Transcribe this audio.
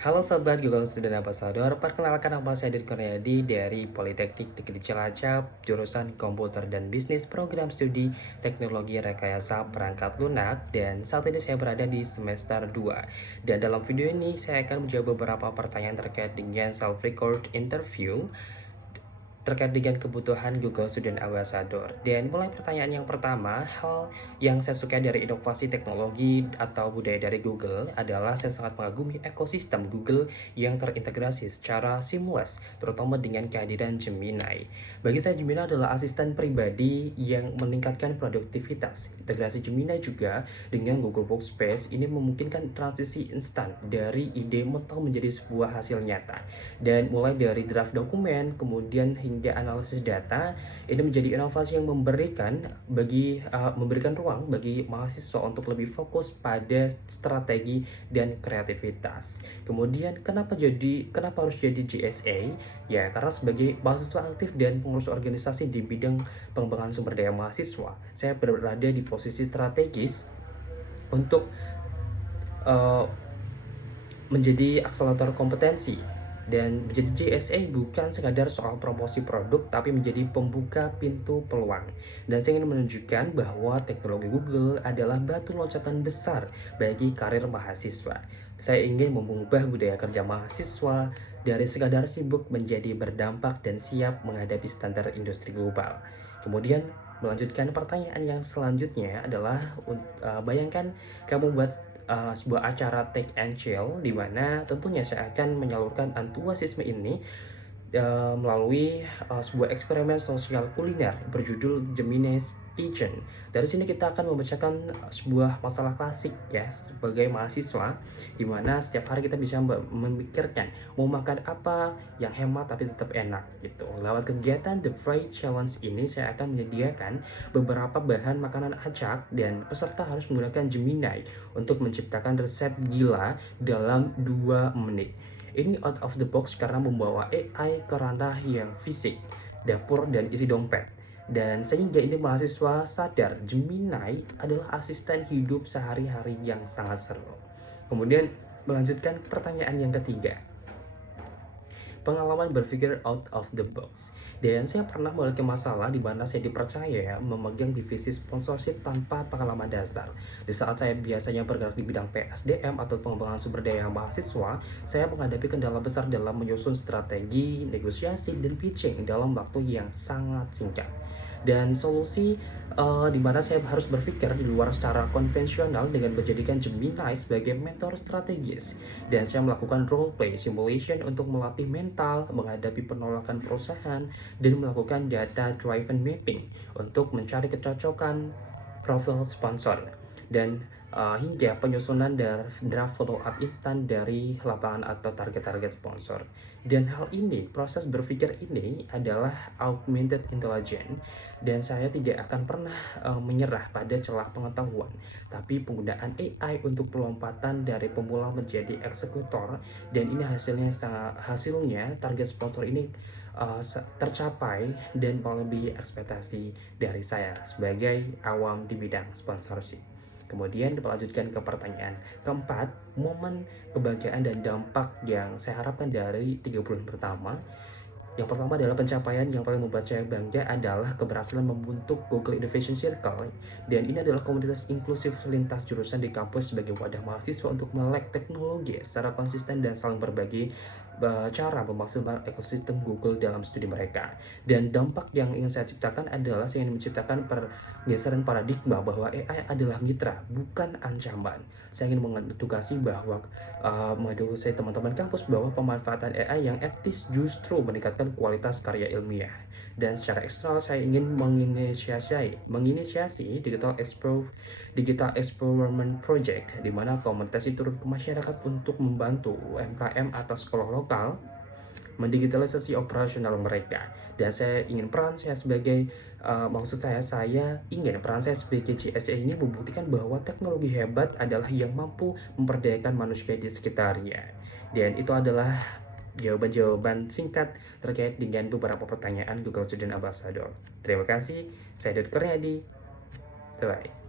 Halo Sobat Google Student Ambassador, perkenalkan nama saya Deddy Kurniadi dari Politeknik Negeri Cilacap, jurusan Komputer dan Bisnis Program Studi Teknologi Rekayasa Perangkat Lunak, dan saat ini saya berada di semester 2. Dan dalam video ini saya akan menjawab beberapa pertanyaan terkait dengan self-record interview terkait dengan kebutuhan Google Student Ambassador. Dan mulai pertanyaan yang pertama, hal yang saya suka dari inovasi teknologi atau budaya dari Google adalah saya sangat mengagumi ekosistem Google yang terintegrasi secara seamless, terutama dengan kehadiran Gemini. Bagi saya, Gemini adalah asisten pribadi yang meningkatkan produktivitas. Integrasi Gemini juga dengan Google Workspace ini memungkinkan transisi instan dari ide mental menjadi sebuah hasil nyata. Dan mulai dari draft dokumen, kemudian hingga analisis data, ini menjadi inovasi yang memberikan ruang bagi mahasiswa untuk lebih fokus pada strategi dan kreativitas. Kemudian kenapa harus jadi GSA? Ya, karena sebagai mahasiswa aktif dan pengurus organisasi di bidang pengembangan sumber daya mahasiswa, saya berada di posisi strategis untuk eh, menjadi akselerator kompetensi. Dan menjadi GSA bukan sekadar soal promosi produk, tapi menjadi pembuka pintu peluang. Dan saya ingin menunjukkan bahwa teknologi Google adalah batu loncatan besar bagi karir mahasiswa. Saya ingin mengubah budaya kerja mahasiswa dari sekadar sibuk menjadi berdampak dan siap menghadapi standar industri global. Kemudian melanjutkan pertanyaan yang selanjutnya adalah bayangkan kamu buat sebuah acara take and chill di mana tentunya saya akan menyalurkan antusiasme ini melalui sebuah eksperimen sosial kuliner berjudul Gemini's Kitchen. Dari sini kita akan membacakan sebuah masalah klasik ya sebagai mahasiswa, di mana setiap hari kita bisa memikirkan mau makan apa yang hemat tapi tetap enak gitu. Lewat kegiatan The Fried Challenge ini saya akan menyediakan beberapa bahan makanan acak dan peserta harus menggunakan Gemini untuk menciptakan resep gila dalam 2 menit. Ini out of the box karena membawa AI ke ranah yang fisik, dapur, dan isi dompet. Dan sehingga ini mahasiswa sadar Gemini adalah asisten hidup sehari-hari yang sangat seru. Kemudian melanjutkan pertanyaan yang ketiga, pengalaman berpikir out of the box. Dan saya pernah memiliki masalah di mana saya dipercaya memegang divisi sponsorship tanpa pengalaman dasar. Di saat saya biasanya bergerak di bidang PSDM atau pengembangan sumber daya mahasiswa, saya menghadapi kendala besar dalam menyusun strategi, negosiasi, dan pitching dalam waktu yang sangat singkat. Dan solusi di mana saya harus berpikir di luar secara konvensional dengan menjadikan Gemini sebagai mentor strategis. Dan saya melakukan role play simulation untuk melatih mental, menghadapi penolakan perusahaan, dan melakukan data driven mapping untuk mencari kecocokan profil sponsor. Dan hingga penyusunan draft follow up instan dari lapangan atau target-target sponsor. Dan hal ini, proses berpikir ini adalah augmented intelligence, dan saya tidak akan pernah menyerah pada celah pengetahuan, tapi penggunaan AI untuk pelompatan dari pemula menjadi eksekutor. Dan ini hasilnya target sponsor ini tercapai dan melebihi ekspektasi dari saya sebagai awam di bidang sponsorship. Kemudian dilanjutkan ke pertanyaan keempat, momen kebahagiaan dan dampak yang saya harapkan dari 3 bulan pertama. Yang pertama adalah pencapaian yang paling membuat saya bangga adalah keberhasilan membentuk Google Innovation Circle, dan ini adalah komunitas inklusif lintas jurusan di kampus sebagai wadah mahasiswa untuk melek teknologi secara konsisten dan saling berbagi cara memaksimalkan ekosistem Google dalam studi mereka. Dan dampak yang ingin saya ciptakan adalah saya ingin menciptakan pergeseran paradigma bahwa AI adalah mitra, bukan ancaman. Saya ingin mengedukasi bahwa mengedukasi teman-teman kampus bahwa pemanfaatan AI yang etis justru meningkatkan kualitas karya ilmiah. Dan secara eksternal saya ingin menginisiasi Digital Experiment Project, di mana komunitas itu turun ke masyarakat untuk membantu UMKM atau sekolah lokal mendigitalisasi operasional mereka. Dan saya ingin peran saya sebagai GSA ini membuktikan bahwa teknologi hebat adalah yang mampu memperdayakan manusia di sekitarnya. Dan itu adalah jawaban-jawaban singkat terkait dengan beberapa pertanyaan Google Student Ambassador. Terima kasih, saya Dut Kurniadi. Bye.